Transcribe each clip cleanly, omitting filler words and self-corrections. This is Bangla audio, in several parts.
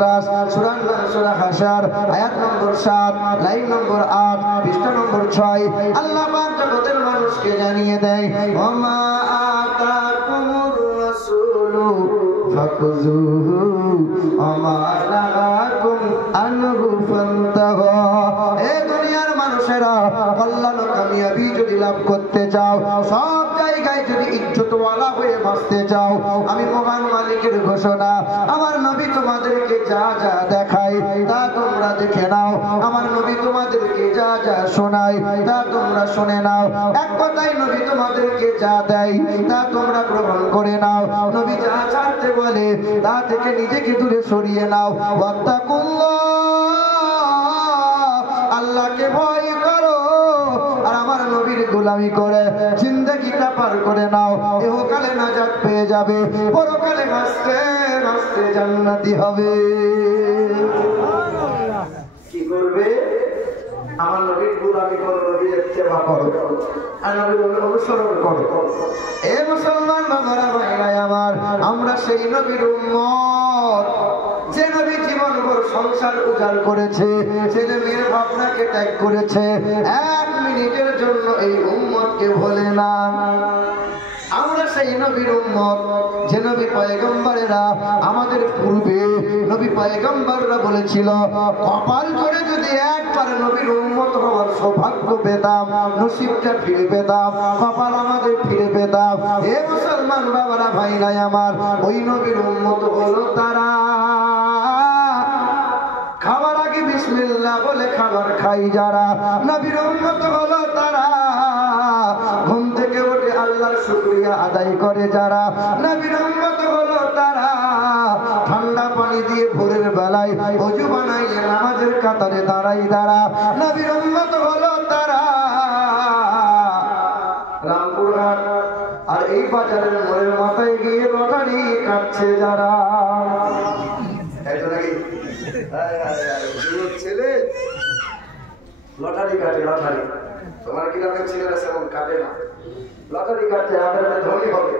28 সূরা হাশর আয়াত নম্বর 7 লাইন নম্বর 8 পৃষ্ঠা নম্বর 6 আল্লাহ পাক জগতের মানুষকে জানিয়ে দেয় ওমা আতাকুমুর রাসূলু ফাকুযুহু ওমা নাহাকুম আনহু ফান্তাহু। এ দুনিয়ার মানুষেরা কল্যাণ ও কামিয়াবি যদি লাভ করতে চাও, সব জায়গায় যদি ইজ্জতওয়ালা হয়ে বাঁচতে চাও, আমি মহান মালিকের ঘোষণা, আমার নবী তোমাদেরকে যা যা দেখায় তা তোমরা দেখে নাও, আমার নবী তোমাদেরকে যা যা শোনায় তা তোমরা শুনে নাও। এক কথায় নবী তোমাদেরকে যা দেয় তা তোমরা গ্রহণ করে নাও, নবী যা ছাড়তে বলে তা থেকে নিজেকে দূরে সরিয়ে নাও। ওয়াত্তাকুল্লাহ, আল্লাহকে ভয় করো আর আমার নবীর গোলামি করে জিন্দেগিটা পার করে নাও। ইহকালে নাজাত পেয়ে যাবে, পরকালে হাসতে হাসতে জান্নাতি হবে। কি করবে? আমার নবীর গোলামি করো, নবীর ইত্তেবা করো আর নবীর অনুসরণ করো। এ মুসলমান বাবারা ভাইরা আমার, আমরা সেই নবীর উম্মত যে নবী জীবনভর সংসার উজাড় করেছে, ছেলে মেয়ের ভাবনাকে ত্যাগ করেছে, এক মিনিটের জন্য এই উম্মতকে ভোলে না। আমরা সেই নবীর উম্মত যে নবী পয়গম্বরেরা আমাদের পূর্বে নবী পয়গম্বররা বলেছিল কপাল করে যদি একবার নবীর উম্মত হওয়ার সৌভাগ্য পেতাম, নসিবটা ফিরে পেতাম, কপাল আমাদের ফিরে পেতাম। এ মুসলমান বাবারা ভাইরা আমার, ওই নবীর উম্মত হলো তারা খাবার আগে বিসমিল্লাহ বলে খাবার খাই যারা, নবীর উম্মত হলো তারা ঘুম থেকে উঠে আল্লাহর শুকরিয়া আদায় করে যারা, নবীর উম্মত হলো তারা ঠান্ডা পানি দিয়ে ভোরের বেলায় ওযু বানাইয়ে নামাজের কাতারে দাঁড়াই যারা, নবীর উম্মত হলো তারা রামপুরহাট আর এই বাজারের মোড়ের মাথায় গিয়ে লটারি কাটছে যারা। ছেলে লটারি কাটে, লটারি তোমার গ্রামের ছেলেরা সেমন কাটে না, লটারি কাটতে আদালতে ধনী হবে,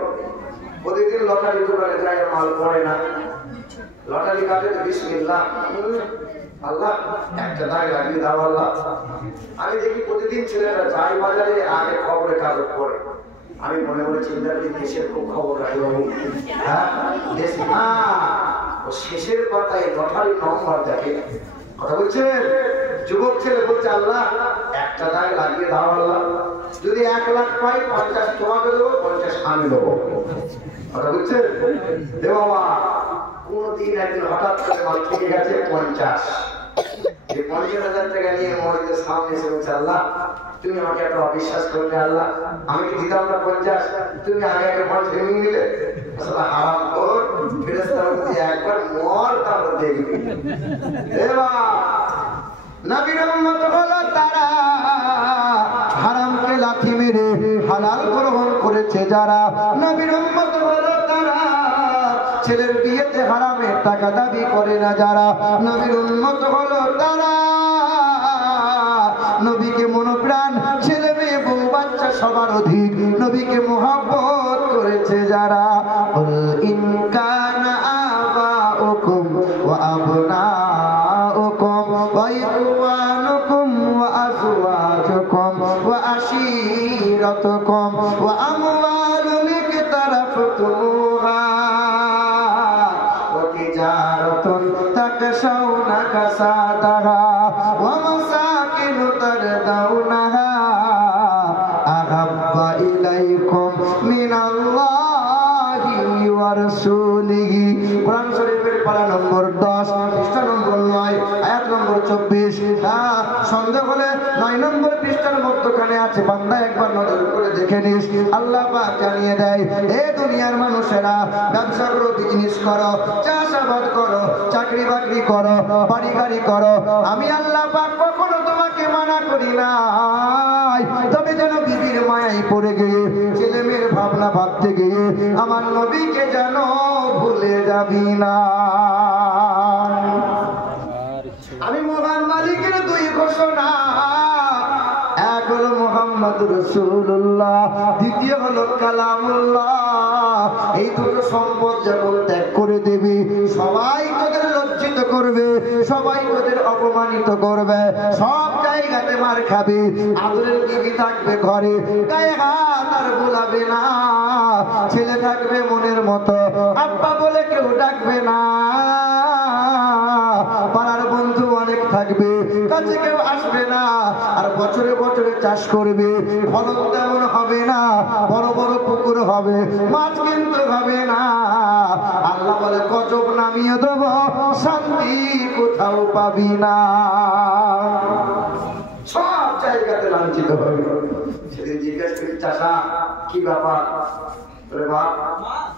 প্রতিদিন লটারি দোকানে যায় মাল পড়ে না, লটারি কাটে তো বিসমিল্লাহ আল্লাহ একটা দাগ লাগিয়ে দাও আল্লাহ। আমি দেখি প্রতিদিন ছেলেরা যায় বাজারে আগে খবরে কাগজ পড়ে, আমি মনে মনে চিন্তা করি দেশের খুব খবর রাখি বাবু, হ্যাঁ দেশ না ও শেষের পাতায় লটারি নম্বর দেখে। কথা বলছেন যুবক ছেলে বলছে আল্লাহ একটা দাগ লাগিয়ে দাও আল্লাহ, যদি 1 লাখ পাই 50 তোমাকে দেবো, 50 আমি দেবো। কথা বলছেন দেবো মা। কোনদিন একদিন হঠাৎ করে মাল থেকে গেছে 50, এই 50,000 টাকা নিয়ে মসজিদের সামনে এসে বলছে আল্লাহ তুমি আমাকে একটা অবিশ্বাস করলে আল্লাহ, আমি কি দিতাম না 50, তুমি আগে আগে 50 ভেঙে নিলে। আসলে হারাম কর ফেরেশতার মধ্যে একবার মর তারপর দেখবি। এবার নবীর উম্মত হলো তারা হারামকে লাথি মেরে হালাল গ্রহণ করেছে যারা, নবীর উম্মত হলো তারা ছেলের বিয়েতে হারামের টাকা দাবি করে না যারা, নবীর উম্মত হলো তারা নবীকে মনোপ্রাণ ছেলে মেয়ে বউ বাচ্চা সবার অধিক নবীকে মহব্বত করেছে যারা। ইন কানা আবাউকুম ওয়া আবনাউকুম ওয়া ইখওয়ানুকুম ওয়া আজওয়াজুকুম ওয়া আশীরাতুকুম ওয়া আমওয়ালুন ইকতারাফতুমুহা ওয়া তিজারাতুন তাকশাউনা কাসাদাহা ওয়া মাসাকিনু তারদাউনাহা আহাব্বা ইলাইকুম মিনাল্লাহি ওয়া রাসূলিহি। কোরআন শরীফের পারা নম্বর 10 পৃষ্ঠা নম্বর 9 আয়াত নম্বর 24। সন্দেহ হলে 9 নম্বর পৃষ্ঠার মধ্যখানে আছে, বান্দা একবার নজর করে দেখে নিস। আল্লাহ পাক জানিয়ে দেয় এ দুনিয়ার মানুষেরা ব্যবসা করো, বিজনেস করো, চাষাবাদ করো, চাকরি বাকরি করো, বাড়ি গাড়ি করো, আমি আল্লাহ পাক কখনো তোমাকে মানা করি নাই, তবে যেন বিবির মায়ায় পড়ে গিয়ে ছেলে মেয়ের ভাবনা ভাবতে গিয়ে আমার নবীকে যেন ভুলে যাবি না। আমি মহান মালিকের 2 ঘোষণা, এক হলো মুহাম্মদুর রাসূলুল্লাহ, দ্বিতীয় হলো কালামুল্লাহ। এই দুটো সম্পদ যখন ত্যাগ করে দিবি সবাই তোদের লজ্জিত লাঞ্ছিত করবে, সবাই তোদের অপমানিত করবে, সব জায়গাতে মার খাবে, আদরের বিবি থাকবে ঘরে, গায়ে হাত আর বোলাবে না, ছেলে থাকবে মনের মতো, আব্বা বলে কেউ ডাকবে না, পাড়ার বন্ধু অনেক থাকবে, কাছে কেউ আসবে না, আর বছরে বছরে চাষ করবে, ফলন তেমন হবে না, বড় বড় পুকুর হবে, মাছ কিন্তু হবে না। আল্লাহ বলে গজব নামিয়ে দেব, শান্তি কোথাও পাবি না, সব জায়গাতে লাঞ্ছিত হবে। সেদিন জিজ্ঞেস করি, চাষা কি ব্যাপার? বলে বাপ,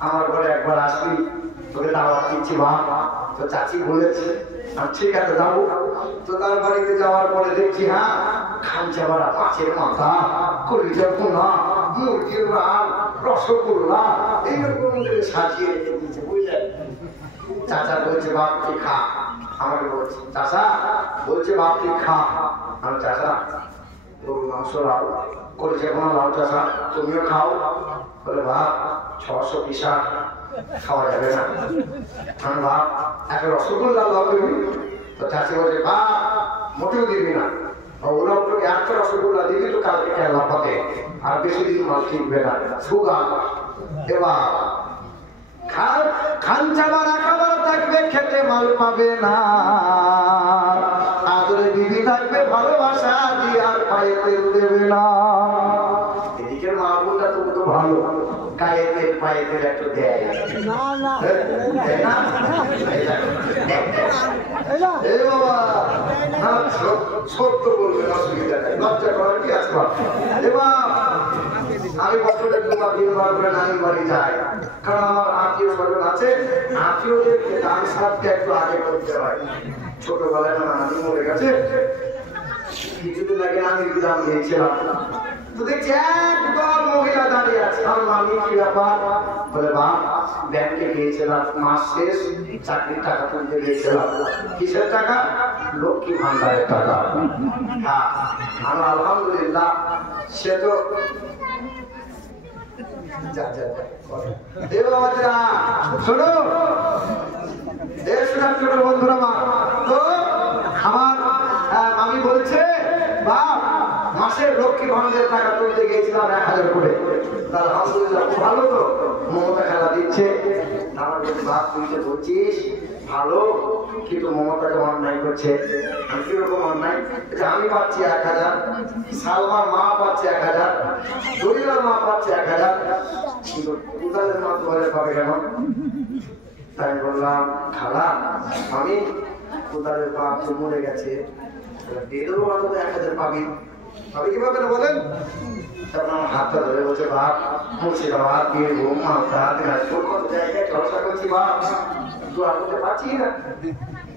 আমার ঘরে একবার আসবি, তোকে দাওয়াত দিচ্ছি বাপ। তো চাচি বলেছে ঠিক আছে যাবো। তো তার বাড়িতে যাওয়ার পরে দেখছি হ্যাঁ খামচা ভরা মাছের মাথা, কলিজা ভুনা, মুরগির রান, রসগোল্লা এইরকম সাজিয়ে রেখে দিয়েছে, বুঝলেন? চাচা বলছে বাপ তুই খা, আমাকে বলছে চাচা বলছে বাপ তুই খা। আমি চাচা গরুর মাংস লাউ, কলিজা ভুনা লাউ চাচা তুমিও খাও। বলে বাপ 600 পিসা খাওয়া যাবে না। আমি বাপ একটা রসগোল্লা লাউ দিবি? তো চাচি বলছে বাপ মোটেও দিবি না, ওরা তোকে একটা রসগোল্লা দিবি তো কালকে কেলা পথে, আর বেশি দিন মাল কিনবে না, সুগার। এবার খাঞ্চা মারা খাবার থাকবে, খেতে মাল পাবে না, আদরে বিবি থাকবে, ভালোবাসা দিয়ে আর পায়ে তেল দেবে না। এদিকের মা বোনটা তুমি তো ভালো, গায়ে তেল পায়ে তেল একটু দেয় না, সত্য বলবেন, অসুবিধা নেই, লজ্জা করার কি আছে? আমি বছরে 2-3 বার করে নানি বাড়ি যাই, কারণ আমার আত্মীয় স্বজন আছে, আত্মীয়দেরকে দান সাথে একটু আগে করতে হয়। ছোটবেলায় আমার নানি মরে গেছে, কিছুদিন আগে আমি বিরাম দিয়েছিলাম, তো দেখছি একদল মহিলা দাঁড়িয়ে আছে। আমার মামি কি ব্যাপার? বলে বাপ ব্যাংকে গিয়েছিলাম, মাস শেষ, চাকরির টাকা তুলতে গিয়েছিলাম। কিসের টাকা? লক্ষ্মী ভান্ডারের টাকা। হ্যাঁ, আমার আলহামদুলিল্লাহ সে তো শোনো ছোট বন্ধুরা, মা তো আমার মামি বলছে বাপ মাসের লক্ষ্মী ভান্ডারের টাকা তুলতে গিয়েছিলাম 1000 করে। আলহামদুলিল্লাহ খুব ভালো, তো মমতা খেলা দিচ্ছে। আমার বলছে বাপ তুই যে বলছিস ভালো, কিন্তু মমতা যে অন্যায় করছে। কিরকম অন্যায়? আমি পাচ্ছি 1000, সালমার মা পাচ্ছে 1000, দলিলার মা পাচ্ছে 1000, কিন্তু কোদালের মা 2000 পাবে কেন? তাই বললাম খালা আমি কোদালের বাপ তো মরে গেছে, বেদেরও অন্তত 1000 পাবি, পাবি কিভাবে বলেন? তখন আমার হাতটা ধরে বলছে বাপ মুর্শিদাবাদ, বীরভূম, মালদা, দিনাজপুর কত জায়গায় চর্চা করছি বাপ, দোয়া করতে পারছি না।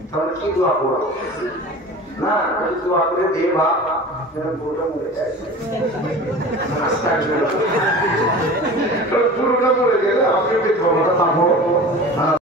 তাহলে কি দোয়া করবো? না দোয়া করে দে বাপ, পুরোটা মরে যায়, পুরোটা মরে গেলে আপনি ক্ষমতা পাবো।